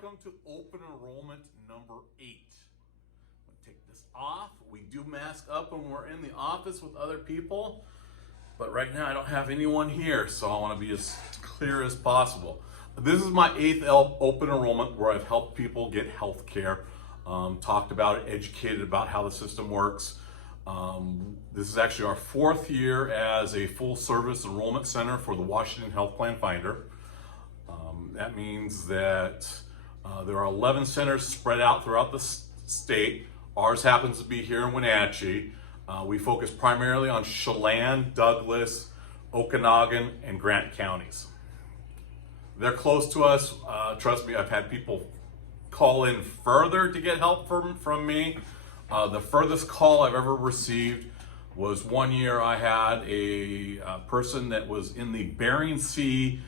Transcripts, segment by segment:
welcome to open enrollment number 8. I'm going to take this off. We do mask up when we're in the office with other people, but right now I don't have anyone here, so I want to be as clear as possible. This is my 8th open enrollment where I've helped people get health care, talked about it, educated about how the system works. This is actually our 4th year as a full service enrollment center for the Washington Healthplanfinder. That means that there are 11 centers spread out throughout the state. Ours happens to be here in Wenatchee. We focus primarily on Chelan, Douglas, Okanogan, and Grant counties. They're close to us. Trust me, I've had people call in further to get help from me. The furthest call I've ever received was one year I had a person that was in the Bering Sea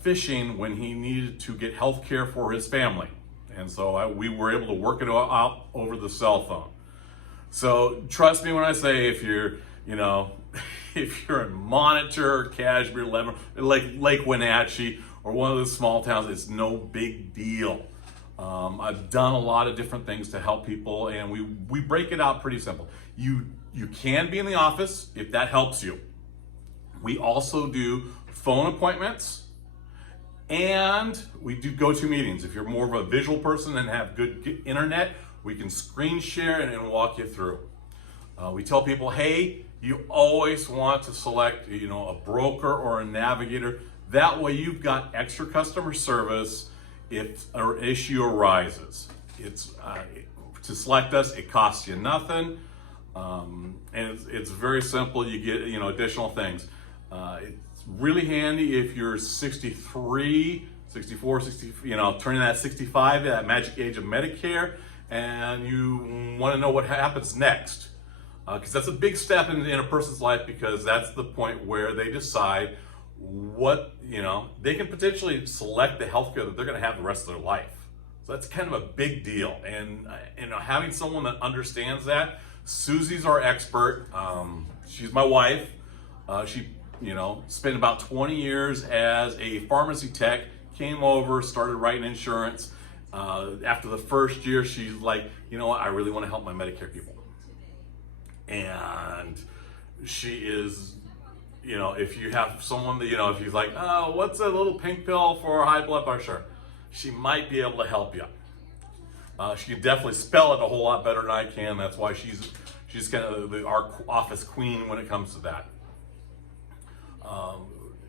fishing when he needed to get health care for his family. And so we were able to work it out over the cell phone. So trust me when I say if you're in Monitor, Cashmere, Lebanon, Lake Wenatchee, or one of those small towns, it's no big deal. I've done a lot of different things to help people, and we break it out pretty simple. You can be in the office if that helps you. We also do phone appointments, and we do go-to meetings. If you're more of a visual person and have good internet, we can screen share and walk you through. We tell people, hey, you always want to select a broker or a navigator. That way you've got extra customer service if an issue arises. To select us, it costs you nothing, and it's very simple. You get additional things. It's really handy if you're 63, 64, 60, turning that 65, that magic age of Medicare, and you want to know what happens next. Because that's a big step in a person's life, because that's the point where they decide what, they can potentially select the healthcare that they're going to have the rest of their life. So that's kind of a big deal. And having someone that understands that, Susie's our expert. She's my wife. She spent about 20 years as a pharmacy tech, came over, started writing insurance. After the first year, she's like, I really want to help my Medicare people. And she is, if you have someone that, if you're like, oh, what's a little pink pill for high blood pressure? She might be able to help you. She can definitely spell it a whole lot better than I can. That's why she's kind of our office queen when it comes to that.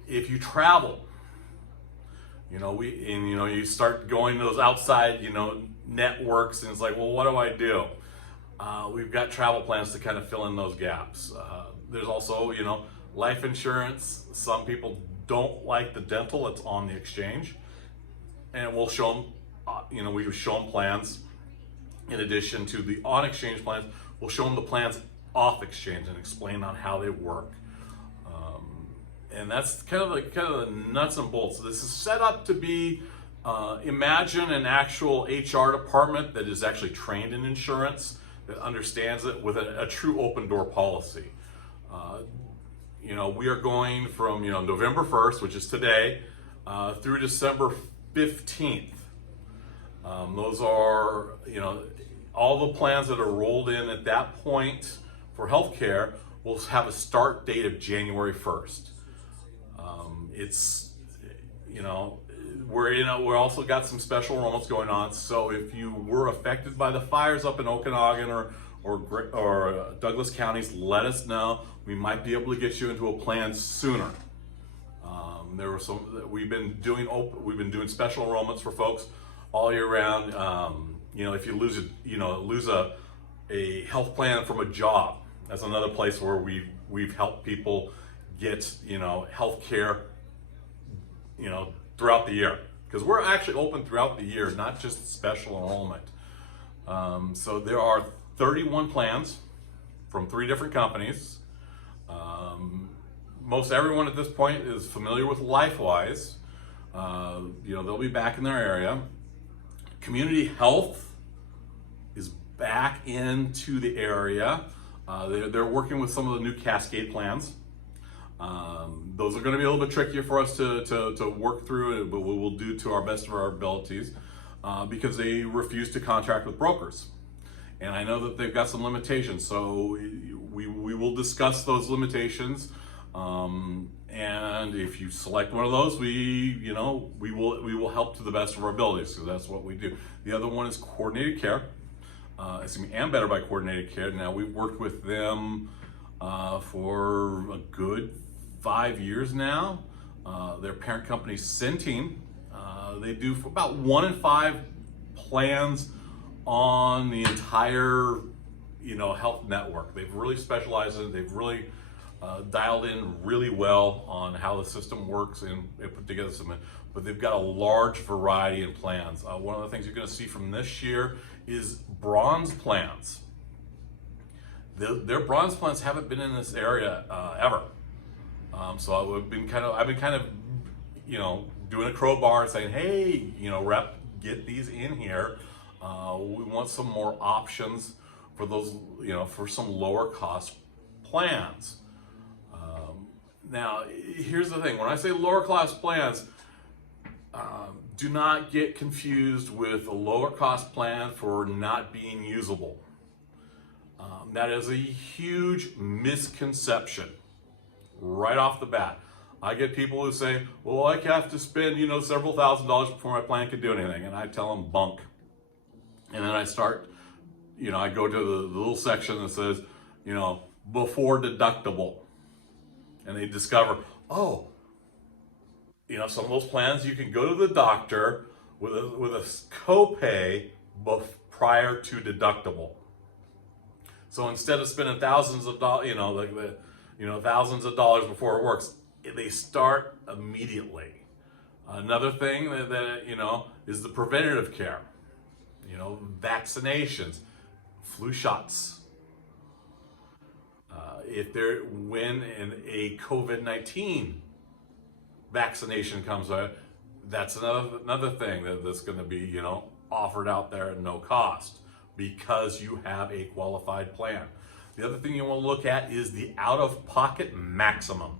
If you travel, you start going to those outside, networks, and it's like, well, what do I do? We've got travel plans to kind of fill in those gaps. There's also, life insurance. Some people don't like the dental that's on the exchange, and we'll show them, we show them plans. In addition to the on exchange plans, we'll show them the plans off exchange and explain on how they work. And that's kind of the nuts and bolts. So this is set up to be, imagine an actual HR department that is actually trained in insurance, that understands it with a true open door policy. We are going from November 1st, which is today, through December 15th. Those are all the plans that are rolled in at that point for healthcare will have a start date of January 1st. We're also got some special enrollments going on. So if you were affected by the fires up in Okanogan or Douglas counties, let us know. We might be able to get you into a plan sooner. There were some we've been doing special enrollments for folks all year round. If you lose a health plan from a job, that's another place where we've helped people get health care throughout the year, because we're actually open throughout the year, not just special enrollment. So there are 31 plans from 3 different companies. Most everyone at this point is familiar with LifeWise. They'll be back in their area. Community Health is back into the area. They're working with some of the new Cascade plans. Those are going to be a little bit trickier for us to work through, but we will do to our best of our abilities because they refuse to contract with brokers. And I know that they've got some limitations, so we will discuss those limitations. And if you select one of those, we will help to the best of our abilities, because that's what we do. The other one is coordinated care. And Better by Coordinated Care. Now, we've worked with them for a good 5 years now. Their parent company, Centene, they do for about 1 in 5 plans on the entire health network. They've really specialized in it. They've really dialed in really well on how the system works and put together some, but they've got a large variety of plans. One of the things you're going to see from this year is bronze plans. Their bronze plans haven't been in this area ever. So I've been kind of doing a crowbar saying, hey, rep, get these in here. We want some more options for those, for some lower cost plans. Now, here's the thing. When I say lower cost plans, do not get confused with a lower cost plan for not being usable. That is a huge misconception right off the bat. I get people who say, well, I have to spend, several $1,000s before my plan can do anything. And I tell them bunk. And then I start, I go to the little section that says, before deductible. And they discover, some of those plans, you can go to the doctor with a copay prior to deductible. So instead of spending thousands of dollars, thousands of dollars before it works, they start immediately. Another thing that is the preventative care. Vaccinations, flu shots. When a COVID-19 vaccination comes out, that's another thing that's going to be offered out there at no cost, because you have a qualified plan. The other thing you want to look at is the out-of-pocket maximum.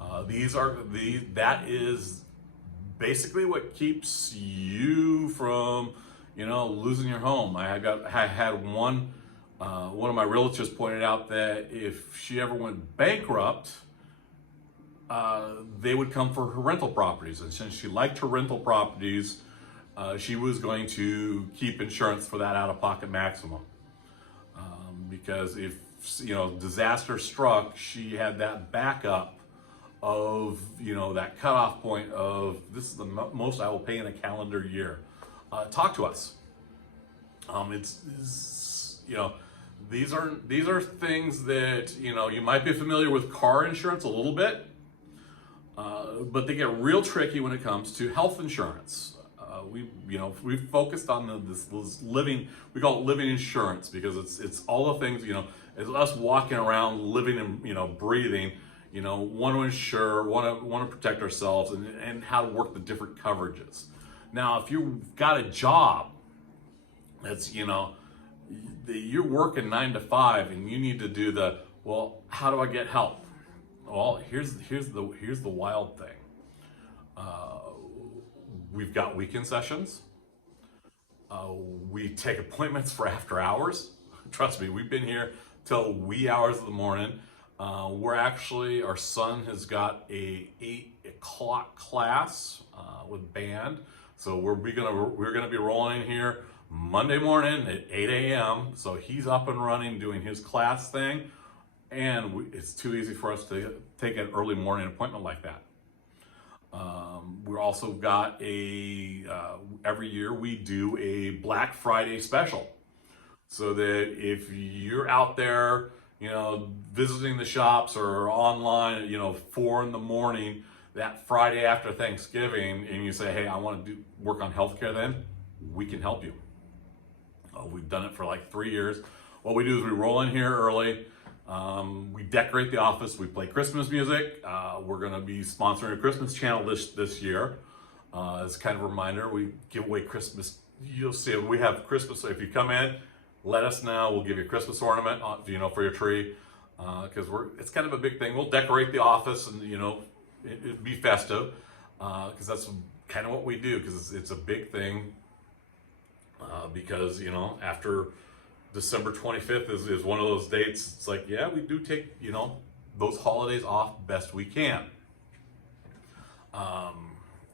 That is basically what keeps you from losing your home. I had one of my relatives pointed out that if she ever went bankrupt, they would come for her rental properties. And since she liked her rental properties, she was going to keep insurance for that out-of-pocket maximum. Because if, disaster struck, she had that backup of, that cutoff point of, this is the most I will pay in a calendar year. Talk to us. These are things that, you might be familiar with car insurance a little bit, but they get real tricky when it comes to health insurance. We've focused on this living, we call it living insurance, because it's all the things, it's us walking around, living and, breathing, want to insure, want to protect ourselves, and how to work the different coverages. Now, if you've got a job that's, you're working 9 to 5 and you need to do how do I get help? Well, here's the wild thing. We've got weekend sessions. We take appointments for after hours. Trust me, we've been here till wee hours of the morning. Our son has got a 8 o'clock class with band. So we're gonna be rolling in here Monday morning at 8 a.m. So he's up and running, doing his class thing, and it's too easy for us to take an early morning appointment like that. We're also got every year we do a Black Friday special, so that if you're out there, visiting the shops or online at 4 in the morning that Friday after Thanksgiving, and you say, hey, I want to work on healthcare, then we can help you. We've done it for like 3 years. What we do is we roll in here early. We decorate the office. We play Christmas music. We're going to be sponsoring a Christmas channel this year. As kind of a reminder, we give away Christmas. You'll see we have Christmas. So if you come in, let us know. We'll give you a Christmas ornament, for your tree. because it's kind of a big thing. We'll decorate the office and, you know, it'd be festive, because that's kind of what we do, because it's a big thing, because, you know, after December 25th is one of those dates. It's like, yeah, we do take, you know, those holidays off best we can.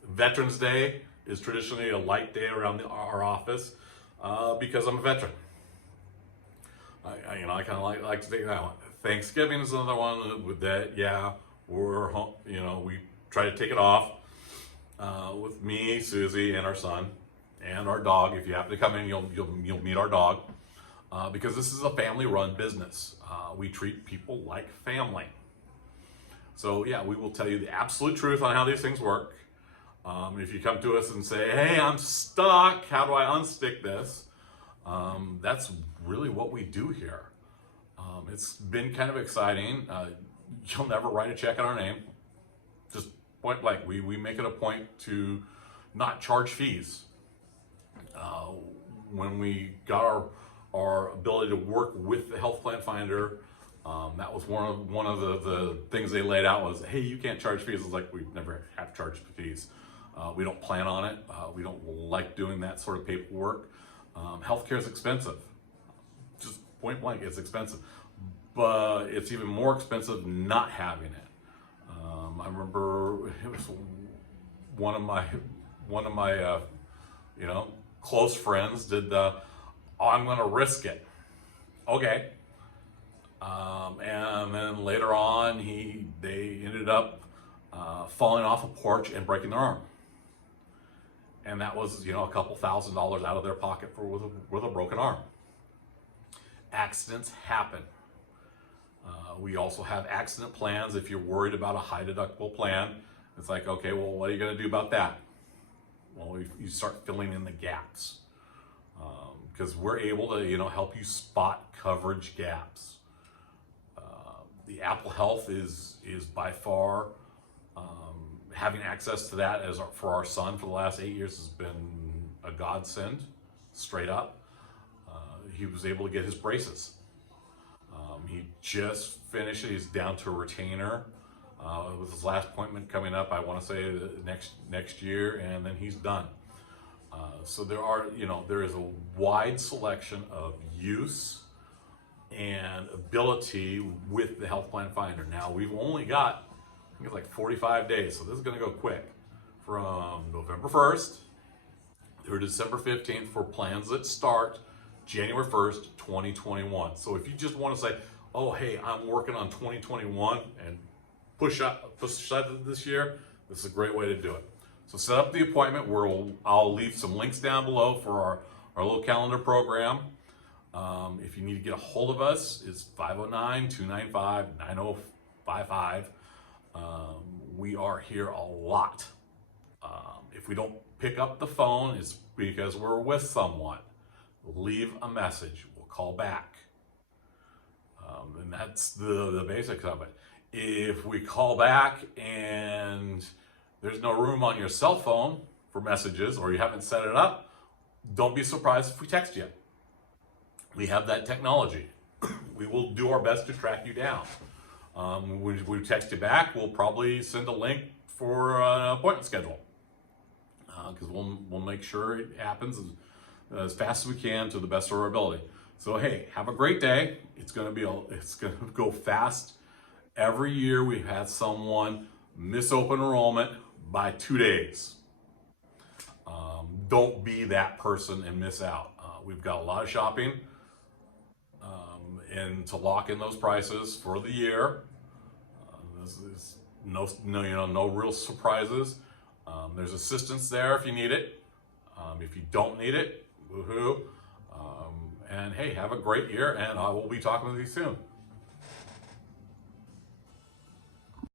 Veterans Day is traditionally a light day around our office, because I'm a veteran. I kind of like to take that one. Thanksgiving is another one with that. Yeah, we're home, you know, we try to take it off, with me, Susie, and our son, and our dog. If you happen to come in, you'll meet our dog, because this is a family-run business. We treat people like family. So yeah, we will tell you the absolute truth on how these things work. If you come to us and say, hey, I'm stuck, how do I unstick this? That's really what we do here. It's been kind of exciting. You'll never write a check in our name. Just point blank. We make it a point to not charge fees. When we got our ability to work with the Healthplanfinder, that was one of the things they laid out was, hey, you can't charge fees. It's like, we never have charged fees. We don't plan on it. We don't like doing that sort of paperwork. Healthcare is expensive. Just point blank, it's expensive. But it's even more expensive not having it. I remember it was one of my you know, close friends did the, oh, I'm going to risk it. Okay. And then later on, they ended up falling off a porch and breaking their arm. And that was, you know, a couple $1,000s out of their pocket with a broken arm. Accidents happen. We also have accident plans if you're worried about a high deductible plan. It's like, okay, well, what are you going to do about that? Well, you start filling in the gaps, because we're able to, you know, help you spot coverage gaps. The Apple Health is by far, having access to that for our son for the last 8 years has been a godsend, straight up. He was able to get his braces. He just finished it. He's down to a retainer, with his last appointment coming up, I want to say next year, and then he's done. So there is a wide selection of use and ability with the Healthplanfinder. Now, we've only got, I think it's like 45 days, so this is going to go quick. From November 1st through December 15th for plans that start January 1st, 2021. So if you just want to say, oh, hey, I'm working on 2021 and push out this year, this is a great way to do it. So set up the appointment. I'll leave some links down below for our little calendar program. If you need to get a hold of us, it's 509-295-9055. We are here a lot. If we don't pick up the phone, it's because we're with someone. Leave a message. We'll call back. And that's the basics of it. If we call back and there's no room on your cell phone for messages, or you haven't set it up, don't be surprised if we text you. We have that technology. We will do our best to track you down. When we text you back, we'll probably send a link for an appointment schedule, because we'll make sure it happens as fast as we can to the best of our ability. So hey, have a great day. It's gonna go fast. Every year we've had someone miss open enrollment by 2 days. Don't be that person and miss out. We've got a lot of shopping, and to lock in those prices for the year. There's no real surprises. There's assistance there if you need it. If you don't need it, woohoo. And hey, have a great year, and I will be talking with you soon.